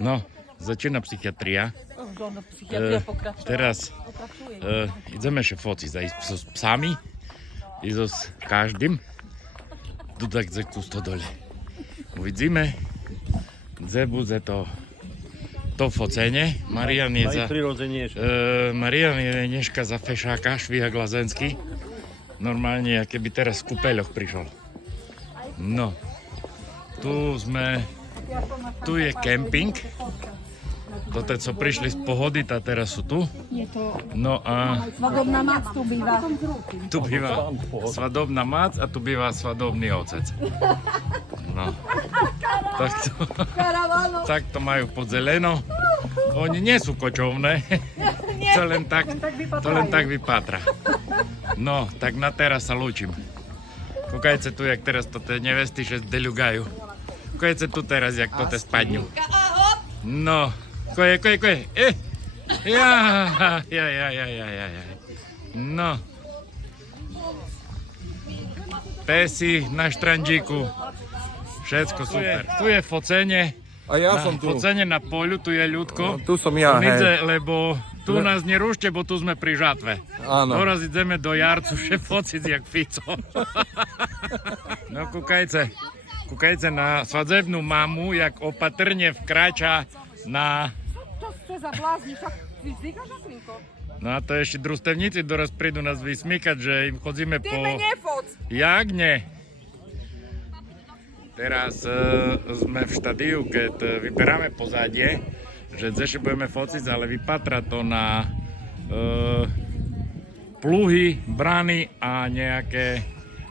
No, začína psychiatria. Teraz ideme się focić, z psami i z każdym. Tu tak tu stodole. Uwidzimy, gdzie bude to focenie. Marian je Marian je dneška za fešáka, Švihák Lazenský. Normálne, keby teraz v kúpeľoch prišiel. No, tu je kemping. Toto, co prišli z pohody, tá teraz sú tu. No a Svadobná mac tu býva. tu býva svadobná mac a tu býva svadobný otec. No, tak to majú podzeleno. Oni nie sú kočovné, to len tak vypátra. No, tak na teraz sa lúčim. Kúkajte tu, jak teraz to tie nevesty že deľugajú. Kúkajte tu teraz, jak to te spadňu. No, koje. Ja. No. Pesi na štranžíku. Všetko super. Tu je focenie. A ja som tu. Focenie na poľu, tu je ľudko. Tu som ja, hej. Lebo tu nás nerúšte, bo tu sme pri žatve. Áno. Teraz ideme do Jarcu še fociť jak Fico. No kúkajte na svadzebnú mamu, jak opatrne vkráča na... To ste za blázni, však ty vzdykáš, Žaklinko? No a to ešte družstevníci doraz prídu nás vysmykať, že im chodzíme po... Ty me nefoc! Jak nie? Teraz sme v štádiu, keď vyberáme pozadie, že dzeše budeme fociť, ale vypatra to na pluhy, brany a nejaké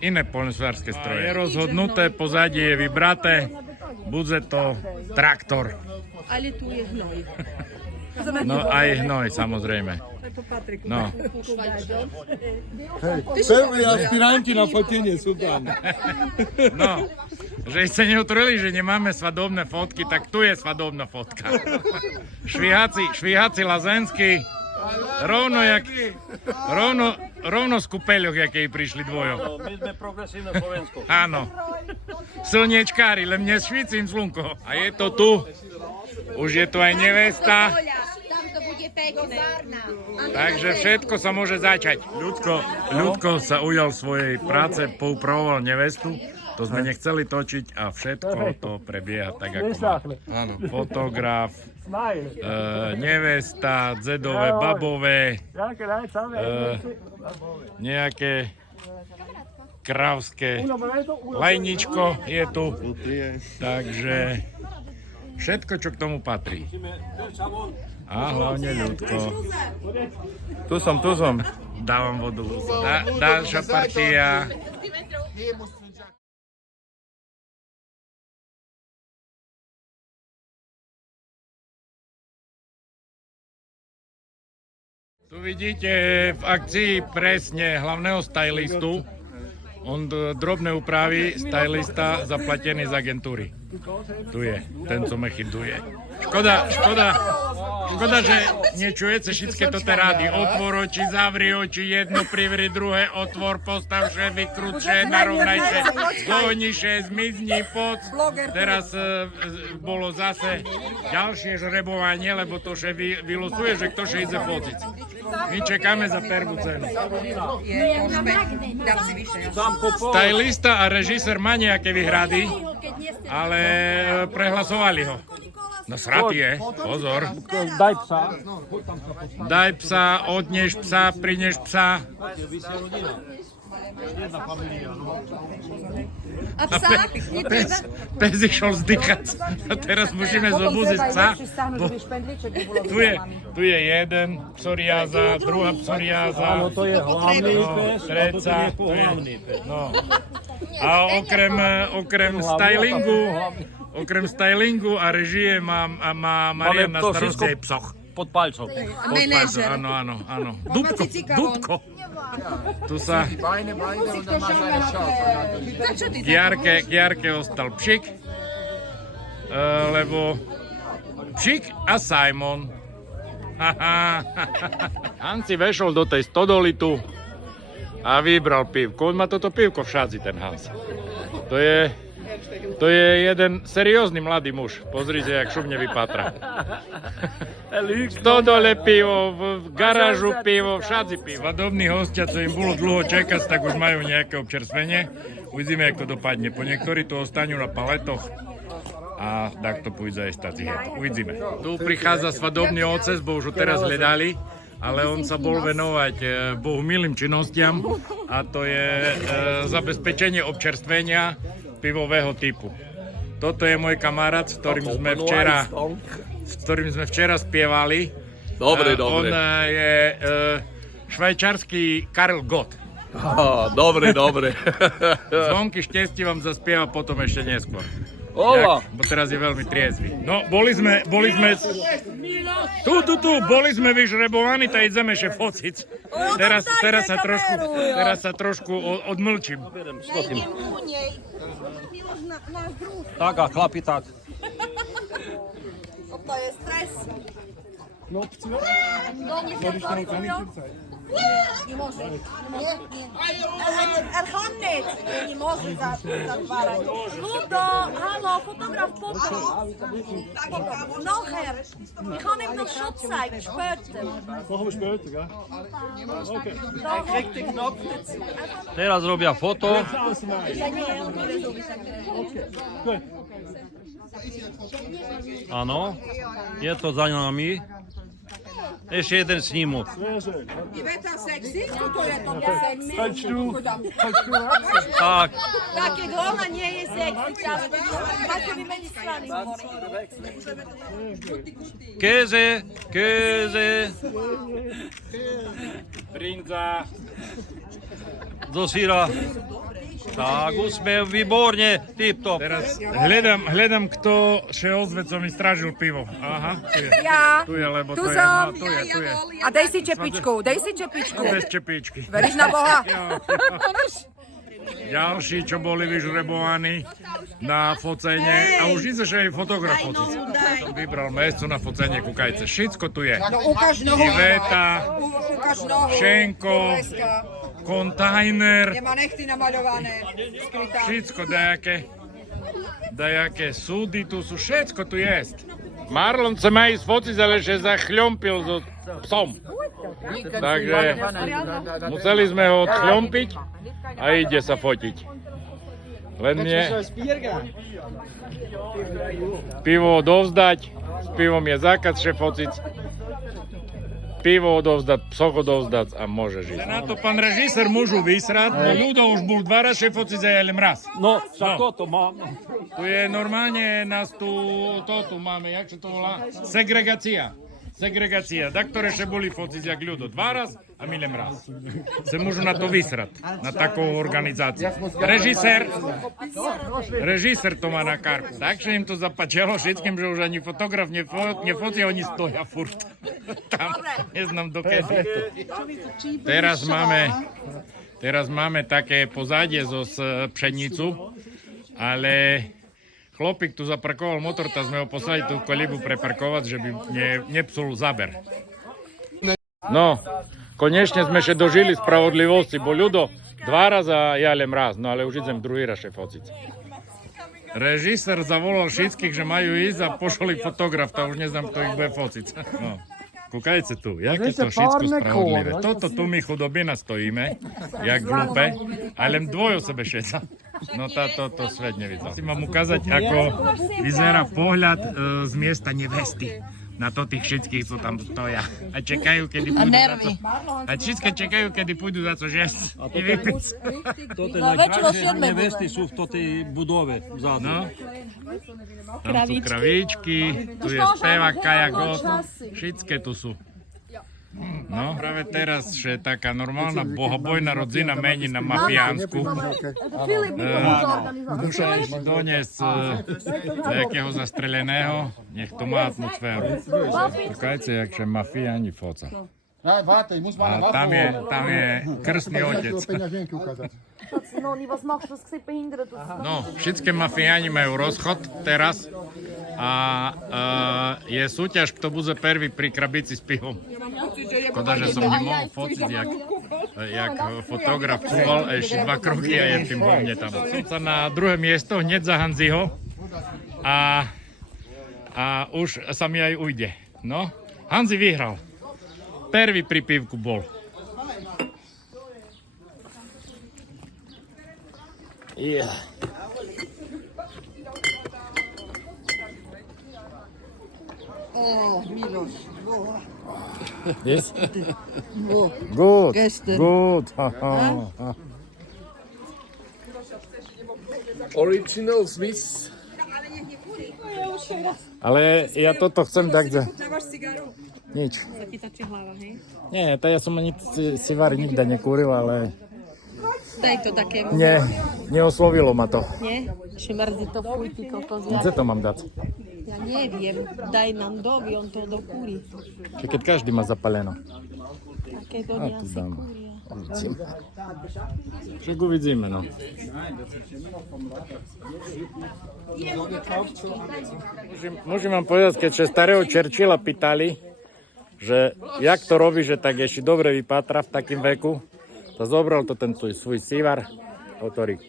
iné poľnohospodárske stroje. Je rozhodnuté, pozadie je vybraté, bude to traktor. Ale tu je hnoj. No aj hnoj, samozrejme. No. Prví aspiranti na fotenie sú tam. No, že ste neutvorili, že nemáme svadobné fotky, tak tu je svadobná fotka. Šviháci Lazenský, rovno z kúpeľoch, jaké prišli dvojo. My sme progresívne Slovensko. Áno. Slniečkári, len mne švícim slnko. A je to tu. Už je tu aj nevesta. Tam to bude pekné. Takže všetko sa môže začať. Ľudko sa ujal svojej práce, poupravoval nevestu. To sme nechceli točiť a všetko to prebieha tak, ako má. Áno. Fotograf, nevesta, dzedové, babové, nejaké kravské lajničko je tu. Takže všetko, čo k tomu patrí. A hlavne ľudko. Tu som. Dávam vodu. Ďalšia partia. Tu vidíte v akcii presne hlavného stylistu. On drobné úpravy, stylista zaplatený z agentúry. Tu je, ten, co me chytuje. Škoda, že nečujete všetky toto rády. Otvor oči, zavri oči, jedno privri, druhé otvor, postav še, vykrúť še, narovnaj še, zlohni še, zmizni, poď. Teraz bolo zase ďalšie žrebovanie, lebo to še vylosuje, že kto še ide fociť. My čekáme za prvú cenu. Stylista a režisér má nejaké výhrady, ale prehlasovali ho. No sratý je, pozor. Daj psa. Daj psa, odneš psa, prineš psa. A psa? Pes išiel zdychať. A teraz musíme zobuziť psa. Tu je jeden psoriáza, druhá psoriáza. Áno, to je hlavný pes, a toto je pohlavný pes. No. A okrem stylingu a režie má Marian na starosti aj psoch. Pod palcom. A manažer. Áno. Dubko. Tu sa Kiarke ostal pšik, lebo pšik a Simon. Hansi vešol do tej stodoly tu a vybral pivko. On má toto pivko v šádzi, ten Hans. To je To je jeden seriózny mladý muž. Pozrite, jak šumne vypátra. To dole pivo, v garážu pivo, všade pivo. Svadobní hostia, co im bolo dlho čakať, tak už majú nejaké občerstvenie. Uvidíme, ako dopadne. Po niektorí tu ostanú na paletoch a tak to pôjde aj stať. Uvidíme. Tu prichádza svadobný otec, bo už ho teraz hľadali, ale on sa bol venovať Bohu milým činnostiam a to je zabezpečenie občerstvenia pivového typu. Toto je môj kamarát, s ktorým sme včera spievali. Dobre, On je švajčarský Karel Gott. Dobre. Zvonky šťastí vám zaspieva potom ešte neskôr. Ova. Bo teraz je veľmi triezvy. No, boli sme boli sme vyžrebovaní, tak ideme še fociť. Teraz sa trošku odmlčím. Tak a chlapi tak. To je stres. Nie może. Nie. Er kan niet. Nie może zatwierać. Ludo, hallo, fotograf Popo. Nachher. Ich kann ihm noch Schutz zeigen, später. Machen wir später, gell? Teraz robia foto. Áno, je to za nami. Ešte jeden snímok. Je bent dan sexy? To je to sexy. Tak, Takie głowa nie jest sexy. Macie mi meni strany Keze. Brinza. Do síra. Tak, úsmev, výborne, tip-top. Teraz hľadám, kto še ozve, co mi strážil pivo. Aha, tu je. Ja. Tu je, lebo Tu to je. som. No, tu je. A dej si čepičku. Bez čepičky. Veríš na Boha? Ďalší, čo boli vyžrebovaní na focenie. A už ideš aj fotograf fociť. Som vybral miesto na focenie, kúkajte. Všetko tu je. Ukáž nohu. Iveta, Ukáž nohu. Šenko, kontajner, Nemá nechty namaľované. Skrytá. všetko dajaké súdy tu sú, všetko tu je. Marlon sa má ísť fociť, ale že zachľompil so psom. Takže museli sme ho odchľompiť a ide sa fotiť. Len mne pivo odovzdať, s pivom je zákaz še fociť. Pivo odovzdať, psoch odovzdať a môže žiť. Na to pán režisér môžu vysrať, bo ľudo už bol 2 raz še fociť a len raz. No, však toto mám. Tu je normálne, nás tu máme, jak sa to volá? Segregácia, da ktoré še boli fociť jak ľudo 2 raz a my len raz. Se môžu na to vysrať, na takovú organizáciu. Režisér to má na karku. Takže im to zapačilo všetkým, že už ani fotograf nefotia, oni stoja furt. Tam, neznám dokedy. Teraz máme také pozadie zo pšenicu, ale chlopík tu zaparkoval motor, tak sme ho poslali tú kolibu preparkovať, že by nepsul záber. No, konečne sme še dožili spravodlivosti, bo ľudo 2 raz a ja len raz, no ale už idem druhý raz še fociť. Režisér zavolal všetkých, že majú ísť a pošli fotograf, tak už neznám, kto ich bude fociť. No. Kúkajte tu, jak je to všetko spravodlivé. Toto tu my chudobina stojíme, jak glúpe, a len dvojo sebe šeca. No to svet nevidel. Chcem vám ukázať, ako vyzerá pohľad z miesta nevesty. Na to tých všetkých, co tam stoja. A čekajú, kedy pôjdu za to. A všetky čekajú, kedy pôjdu za to žesť. I vypiť. Toto najkrajšie nevesty sú v tej budove vzadu. No. Tam sú kravíčky, tu je spevák Kaja Gott, všetké tu sú. No, práve teraz, že taká normálna bohobojná rodzina mení na mafiánsku. Museli si doniesť nejakého zastreleného, nech to má atmosféru. Kúkajte, jakže mafiáni foca. A tam je krstný otec. No, všetky mafiáni majú rozchod teraz a je súťaž, kto bude prvý pri krabici s pivom. Škoda, že som nemohol fociť, jak jak fotograf cúval ešte 2 kroky a je tým vo mne tam. Som sa na druhé miesto hneď za Hanziho a už sa mi aj ujde. No, Hanzi vyhral. Prvý pri pivku bol. Yeah. Oh, Miloš. Yes? Oh. Good. Gestern. Good. Original Swiss. Ale ja toto chcem tak, že... Dávaš cigaru? Nič. Zapýtači hlava, hej? Nie, to ja som ani civar nikde nekúril, ale Daj to také. neoslovilo ma to. Nie? Či mrzí to fuj, ty kokos. Kde to mám dať? Ja neviem. Daj Nandovi, on to dokúri. Čiže keď každý má zapaleno. Také to A nie tu asi dám. kúria. Uvidíme. Však uvidíme, no. Môžem vám povedať, keď sa starého Churchilla pýtali, že jak to robí, že tak ešte dobre vypátra v takým veku, to zobral to ten svoj sivar, ktorý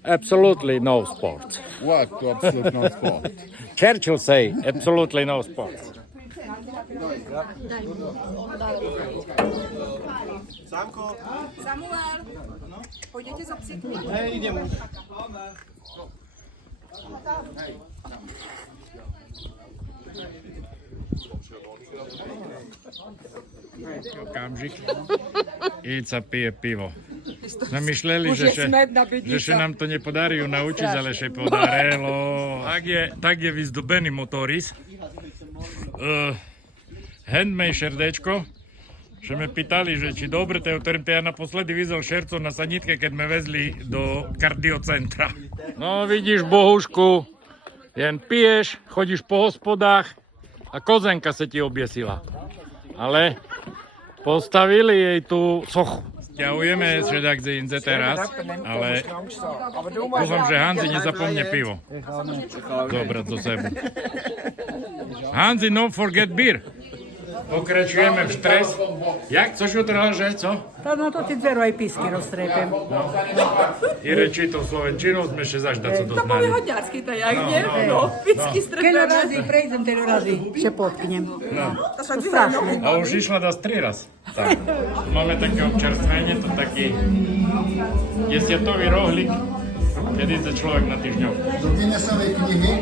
absolutely no sport. What? Absolute no sport. Churchill say absolutely no sport. Samuel, pôjdete za psíkmi? Okamžik. Íď sa pije pivo. Sme myšleli, Už je smet na že nám to nepodarí ju naučiť, ale še podarilo. Tak je vyzdobený motoris. Handmade šerdečko. Že me pýtali, že či dobre, ktorým ja naposledy vyzel šerco na sanitke, keď me vezli do kardiocentra. No vidíš, Bohušku, jen piješ, chodíš po hospodách a kozenka sa ti obiesila. Ale postavili jej tú sochu. Ťahujeme všedak zinze teraz, ale dúfam, že Hanzi nezapomne pivo. Zobrať do sebe. Hanzi, no forget beer. Pokračujeme v stres. Jak? Což utrhal, že? Co? No to ti dve rojpísky roztrepem. I reči to slovenčinou sme ešte zaždať, co to To povie znali. hodňarsky, to jak, nie? No, vždycky Keď stretneme. razy prejdem, ten razy šepotknem. To strašné. A už išla dať 3 raz. Tak. Máme také občerstvenie, to taký desiatový rohlík, kedy ide človek na týždňov. Do Guinnessovej knihy